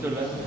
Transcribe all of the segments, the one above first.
จุดแล้ว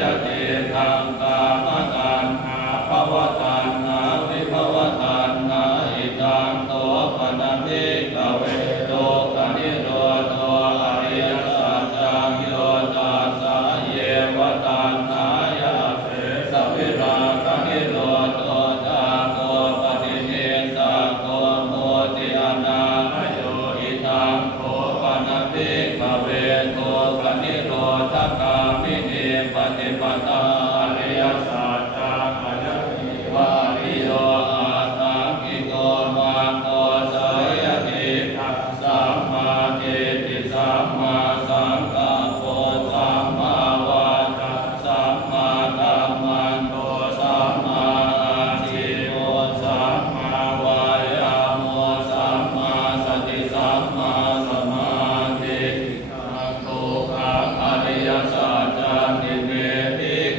ยติทังกามตัณหาภวตัณหาวิภวตัณหาอิตังโตปนันติกเวโตกนิโรธอริยสัจจังโยตัสสะเยวตัณหายาเสสวิรากนิโรธจาโกปฏิเนสาโกโมติอนาคโยอิตังโตปนันติกเวโตกนิโรธกามิเนปฏิปตาอริยสัจจังอนัตถิวาริโยอาตังกิโกมาโกสยติทัสสัมมาทิฏฐิสัมมาสังกัปโปสัมมาวาจาสัมมากัมมันโตสัมมาอาชีโวสัมมาวายาโมสัมมาสติสัมมาสมาธิทังทุกขังอริยสัจจังนิเวทิก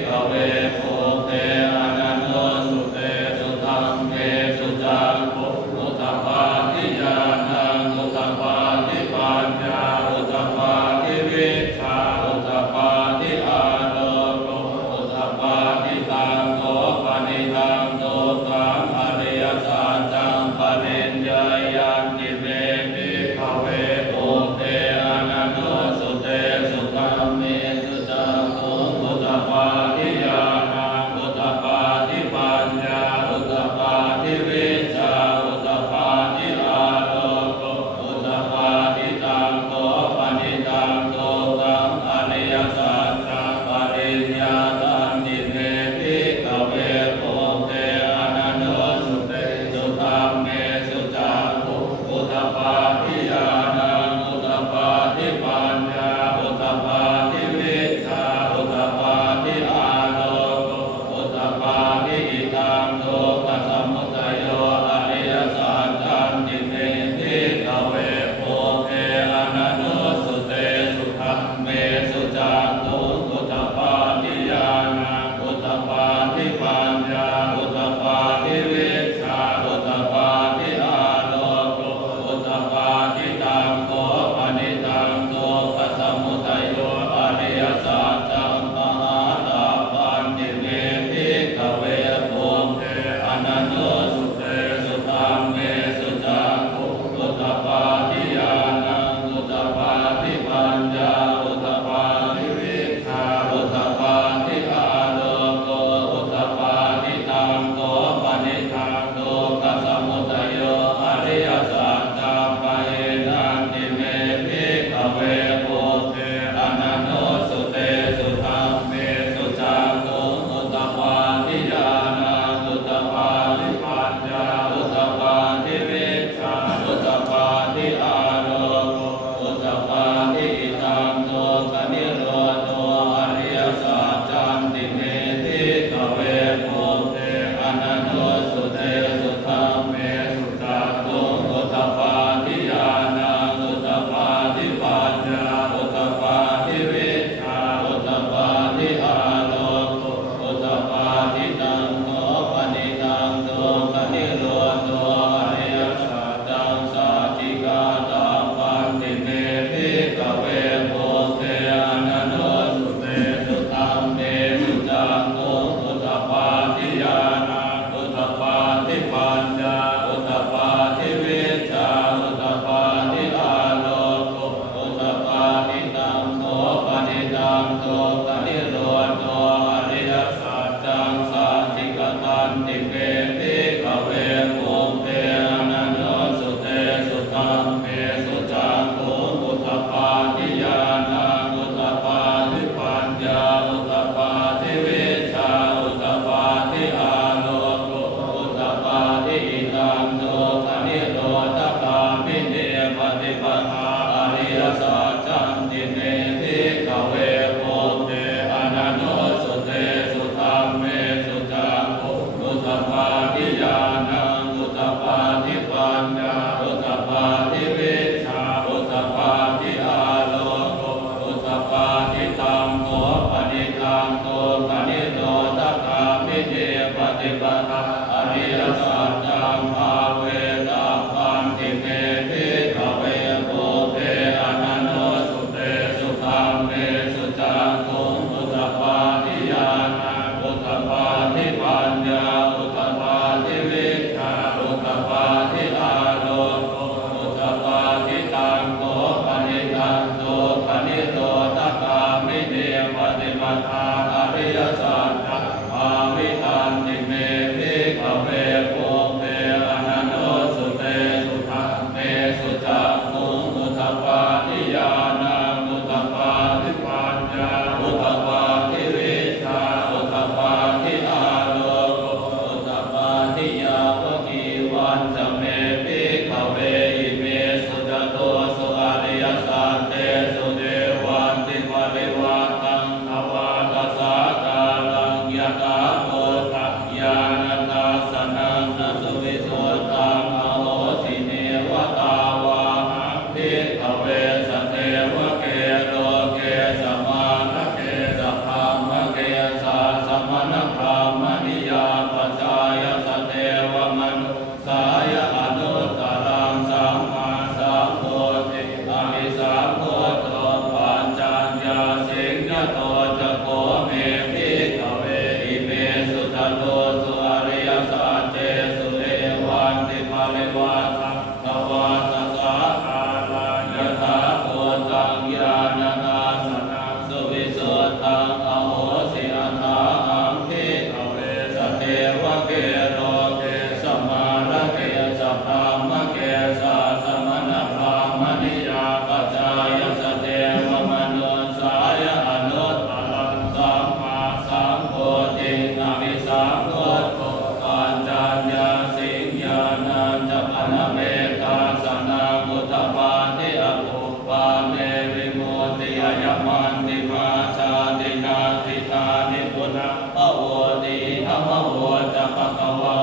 ปทาอริยสัจจะภาวิตันติเมภิกขเวโภเภอนันโนสุเตสุทังเมสุจักขุงอุทธปาทิญาณังอุทธปาทิปัญญาอุทธปาทิวิชชาอุทธปาทิอาโลโกอุทธปาทิยาวกีวันจะเมภิกขเวอิเมสุจโตสุอริยสัจเตสุเดวันติปริวาตังอวาทสาตาลังยตาโกตัญญาณทัสสนังนสุวิโสตังอโหสิเนวตาวาหังภิกขเวสเทวะเกโลเกสมานะเกสพามะเกสาสมณพรามณิยาปัจจายสเทวมนุสายอนุตตรังสัมมาสัมโพธิอภิสัมโพธปัญจญญาสิงห์โตจะโกเมภิกขเวอิเมสุจโตสุอริยสัจเจสุเอวันติปริวัตังภวัตสาคาลังยถาโพตังญาณทัสสนังสุวิโสตังอโหสิอัฏฐาหังภิกขเวสเทวะเกโลเกสมาระเกสพรามะเกสาสมณพรามณิยาปัจจายสเทวมนุสายอนุตตรังสัมมาสัมโพธิอภิสัมโพธปัญจญญาสิงญาณัญจะอนาเมตาสนามุตตปาทิอภุปาเมวิโมติอายมันติมาชาตินาทิตานิปุณะภโวติธรรมโวจะปะคะวา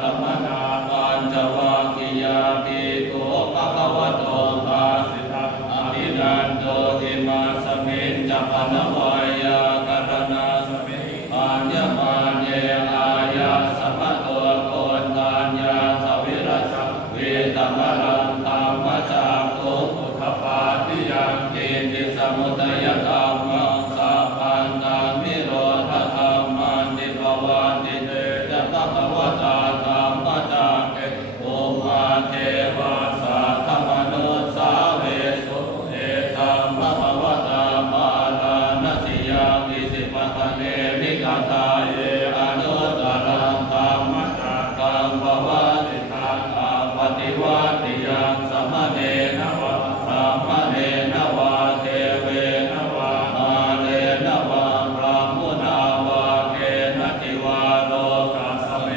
ธัมมนาปัญจวัคคียาภิกขุภะคะวะโตภาสิตังอภินันโตทิมาสมิงจะปนวายากรณาสมิงปัญญมาเยอายาสัมมโตโกณตัญญาสวิรชเวตมรังธรรมจักขุอุทธปาทิยังติติสมุทัยธรรมังสัพพันตังนิโรธธรรมันติภวันติเตจะภควตาธรรมจักเกอุมาเทวาสาธรรมนุสาเวสุเอตัมภควตาปาลานสิยังอิสิปตเนมิกตาเยอนุตตรังธรรมจักกังภวติตังอาปฏิวัติยังสมเนนะวะพระมเนนะวะเทเวนะวะมาเลนะวะพระมุนาวะเกนะทิวาโลกัสสเม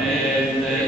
ติ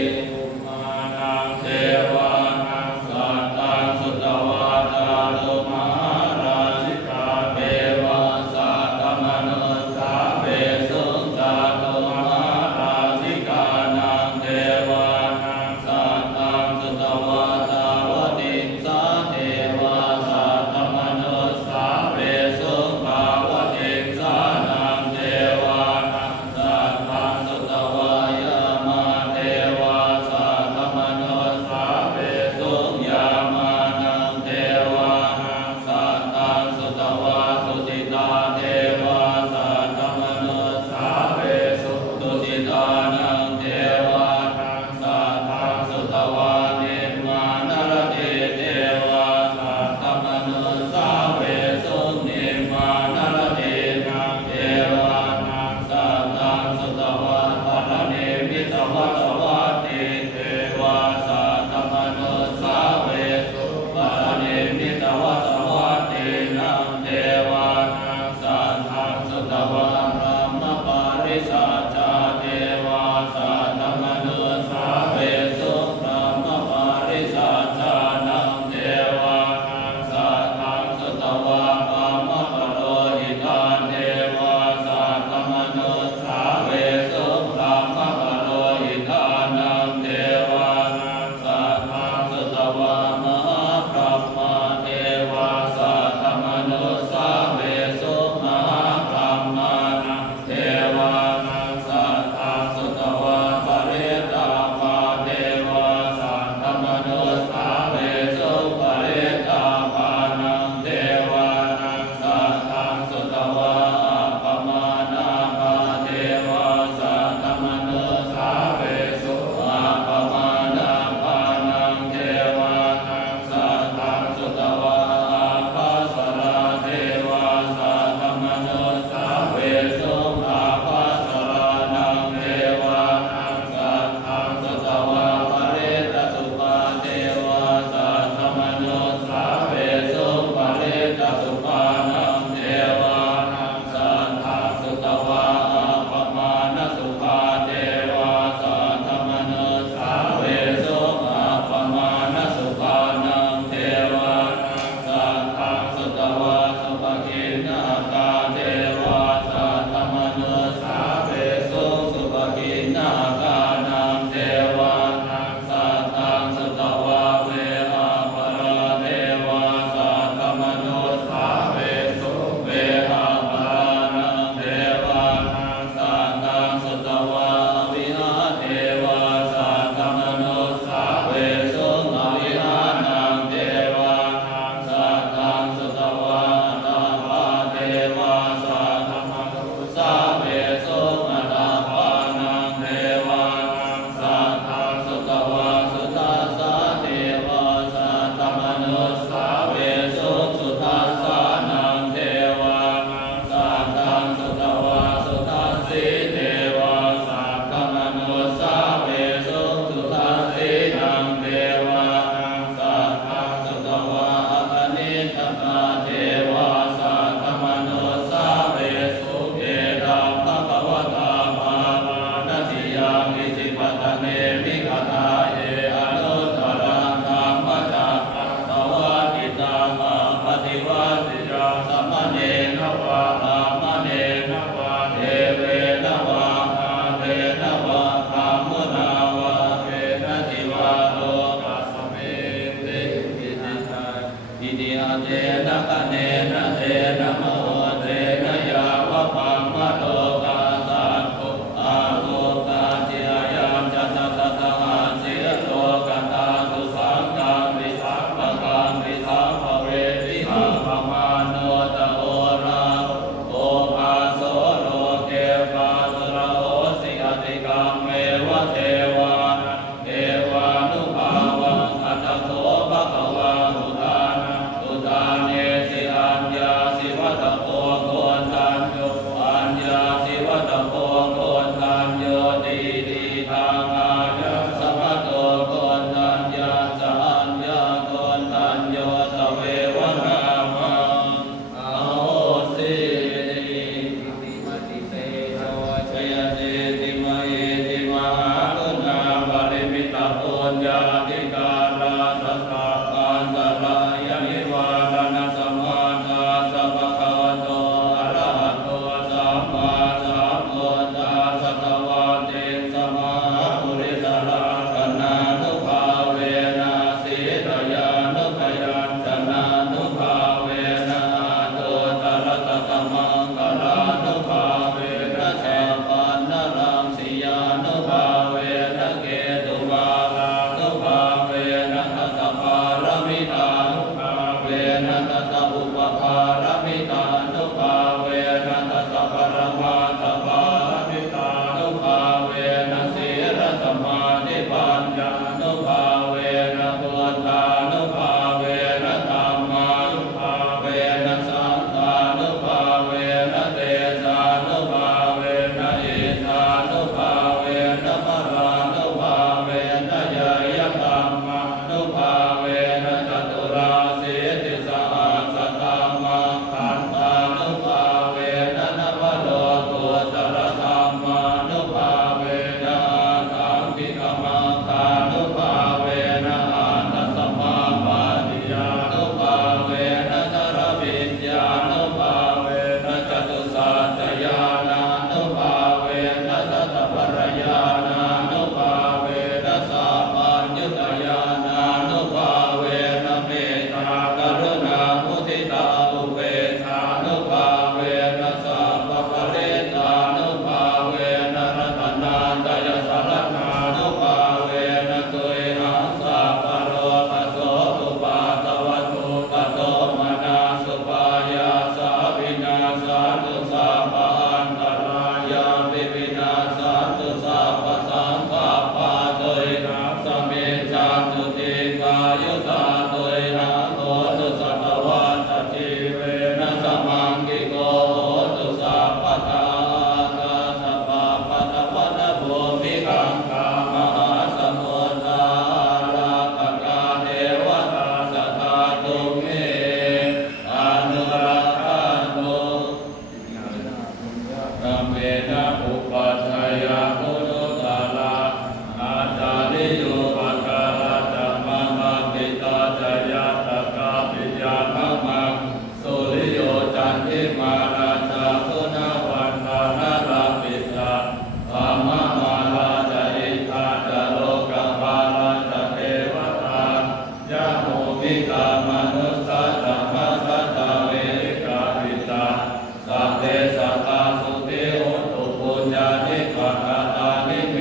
มานังเทวานังสัตตังสุตวาตาลุมหาราชิกาเทวาสัตตมนุสาเวสุสัตตุมหาราชิกานังเทวานังสัตตังสุตวาตาวติสาเทวาสัตตมนุสาเวสุภาวติสานังเทวานังสัตตังสุตวายามาเทวาสัตตมนุสาเวสุยามานังเทวานังสัตตังสุตวาสุสิตาเทวาสัตตมนุสาเวสุตุสิตานังเทวานังสัตตังสุตวานิมมานรติเทวาสัตตมนุสาเวสุนิมมานรตินังเทวานังสัตตังสุตวาภรเนมิตวัสวัตติเทวาสัตตมนุสาเวสุภรเนมิตวัสวัตตินังเทวานังสัตตังสุตวาพระมปาริสัจจาเทวาสัตตมนุสาเวสุพระมปาริสัจจานังเทวานังสัตตังสุตวาปามปโรหิตาเทวาสัตตมนุสาเวสุพระมปโรหิตานังเทวานังสัตตังสุตวามหาพรหมาเทวาสัตตมนุสาเวสุมหาพรหมานังเท เมนะอุปัชฌายาปุรุตาลาอาจาริโยปะการาจัมมามาปิตาจายาตกาปิญาณมังสุริโยจันทิมาราชาพุนวันตานาราปิตาธรรมมาราจาอิทาจโลกบาราจเทวตายะโมมิกามนุสสะธัมมัสสะตาเวริกาปิตาสัพเพสัตตาสุติโหตุปุญญานิปัฏฐานิเม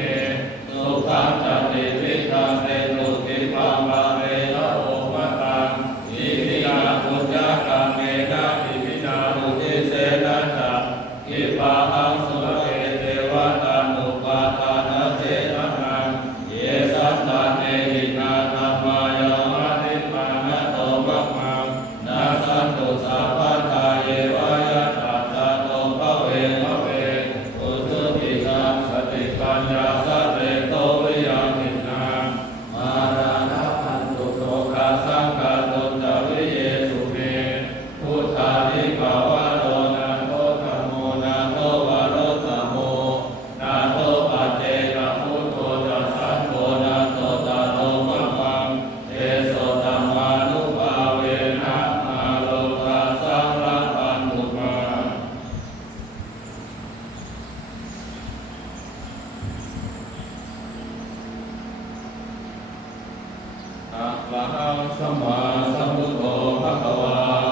สุขังจันติวิธังเตตุติปัมมะเวนะโอมะตังอิมินาปุญญากรรมเมนะอิมินาอุทิเสนะจะอิปะหังสุเกเทวตานุปาทานะเทนะนังเยสัตตาเนหินาธัมมายามะนิพพานะโตมะมังนาสันตุสัพพะทาเยวายะตถาโตภเวภเวอุทุติกังสติปัญญาสัพเพโตวิยังนินามารานะพันตุโตกัสสังฆาตุจาวิเยสุเมพุทธานิภาวะโรนะโตธัมโมนะโตวะโรธัมโมนะโตปัจเจกพุทโธจัสสันโฆนะโตตะโตมะมังเตโสธัมมานุภาเวนะอาโลกัสสังรักขันตุมาอะระหังสัมมาสัมพุทโธภะคะวา